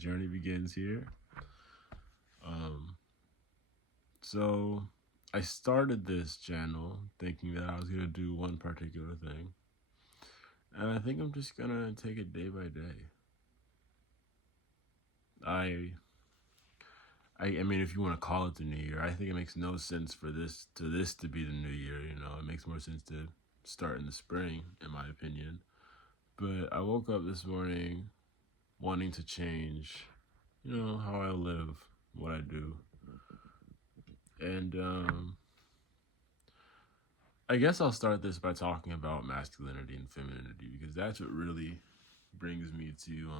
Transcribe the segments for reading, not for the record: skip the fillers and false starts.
journey begins here. Um, so I started this channel thinking that I was gonna do one particular thing, and I think I'm just gonna take it day by day. I I mean, if you want to call it the new year, I think it makes no sense for this to be the new year. It makes more sense to start in the spring, in my opinion. But I woke up this morning wanting to change, how I live, what I do, and I guess I'll start this by talking about masculinity and femininity because that's what really brings me to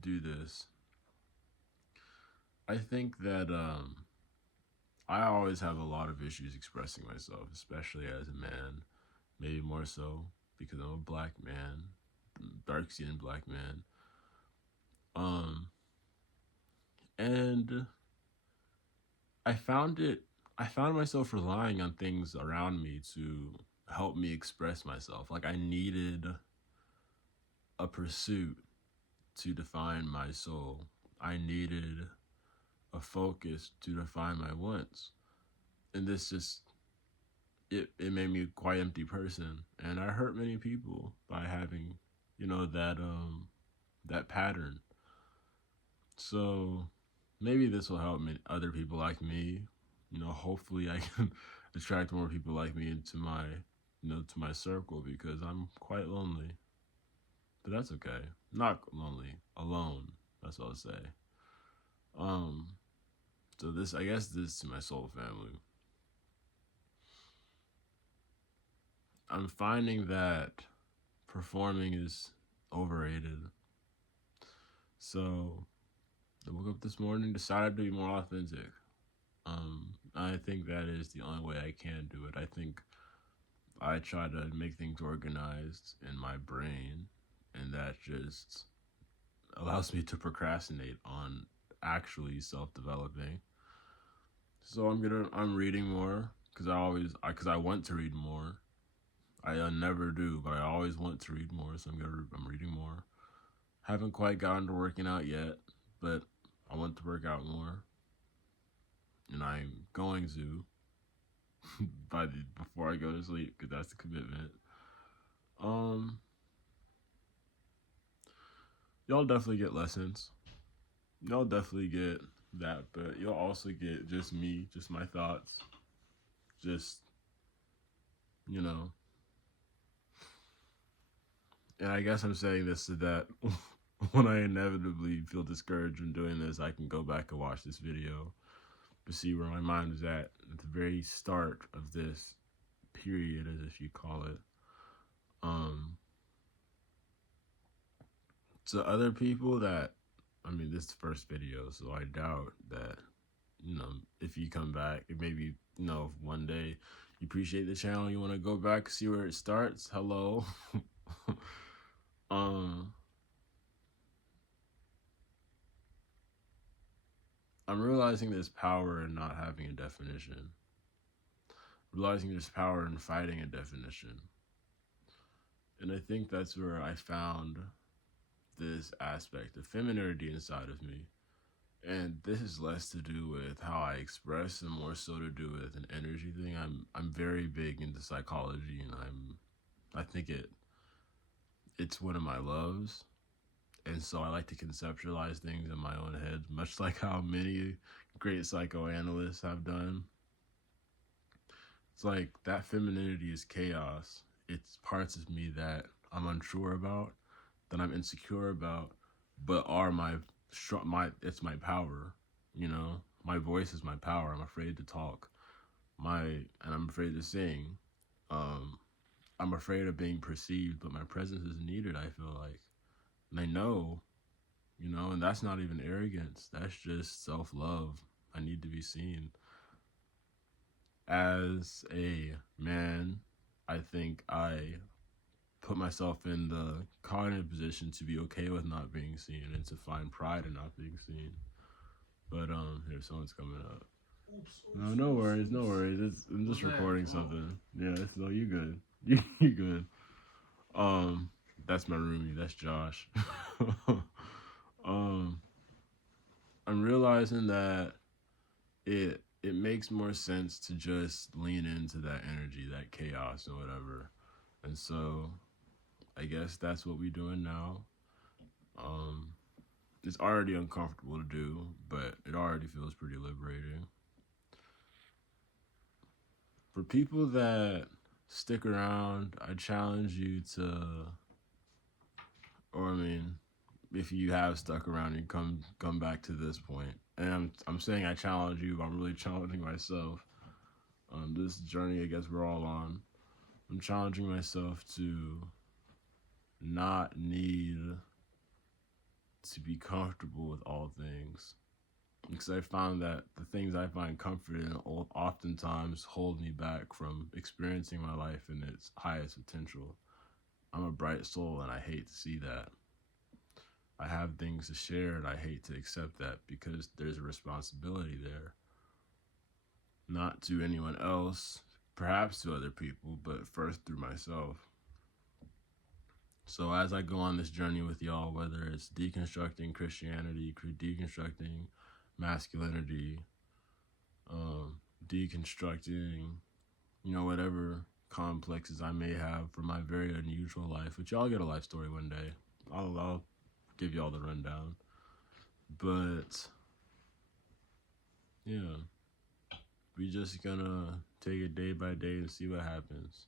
do this. I think that I always have a lot of issues expressing myself, especially as a man. Maybe more so because I'm a black man, dark skinned black man. Um, and I found it. I found myself relying on things around me to help me express myself. Like I needed a pursuit to define my soul. I needed a focus to define my wants. And this just it made me a quite empty person. And I hurt many people by having, that pattern. So maybe this will help other people like me. Hopefully I can attract more people like me into my circle because I'm quite lonely. But that's okay. Not lonely, alone. That's what I'll say. Um, so I guess this to my soul family. I'm finding that performing is overrated. So I woke up this morning, decided to be more authentic. I think that is the only way I can do it. I think I try to make things organized in my brain, and that just allows me to procrastinate on actually self-developing. So I'm reading more because I want to read more. I never do, but I always want to read more. So I'm reading more. Haven't quite gotten to working out yet, but I want to work out more, and I'm going to before I go to sleep because that's the commitment. Um, y'all definitely get lessons. Y'all definitely get that, but you'll also get just me, just my thoughts, just you know. And I guess I'm saying this so that when I inevitably feel discouraged when doing this, I can go back and watch this video to see where my mind was at the very start of this period, as if you call it. Um, to other people this is the first video, so I doubt that, if you come back, maybe, one day you appreciate the channel, you want to go back, see where it starts. Hello. um, I'm realizing there's power in not having a definition. Realizing there's power in fighting a definition. And I think that's where I found this aspect of femininity inside of me. And this is less to do with how I express and more so to do with an energy thing. I'm very big into psychology, and I think it's one of my loves. And so I like to conceptualize things in my own head, much like how many great psychoanalysts have done. It's like that femininity is chaos. It's parts of me that I'm unsure about, that I'm insecure about, but are it's my power. My voice is my power. I'm afraid to talk. And I'm afraid to sing. Um, I'm afraid of being perceived, but my presence is needed. I feel like, and I know, and that's not even arrogance. That's just self-love. I need to be seen. As a man, I think I put myself in the cognitive position to be okay with not being seen and to find pride in not being seen. But here someone's coming up. No worries, no worries. I'm just recording something. Yeah, no, you good. You good. Um, that's my roomie. That's Josh. um, I'm realizing that it makes more sense to just lean into that energy, that chaos and whatever. And so I guess that's what we're doing now. Um, it's already uncomfortable to do, but it already feels pretty liberating. For people that stick around, I challenge you to, or I mean, if you have stuck around and come back to this point, and I'm saying I challenge you, but I'm really challenging myself. This journey, I guess we're all on. I'm challenging myself to not need to be comfortable with all things, because I found that the things I find comfort in oftentimes hold me back from experiencing my life in its highest potential. I'm a bright soul and I hate to see that. I have things to share and I hate to accept that because there's a responsibility there. Not to anyone else, perhaps to other people, but first through myself. So as I go on this journey with y'all, whether it's deconstructing Christianity, deconstructing masculinity, deconstructing, whatever complexes I may have for my very unusual life, which y'all get a life story one day. I'll give y'all the rundown. But yeah, we just gonna take it day by day and see what happens.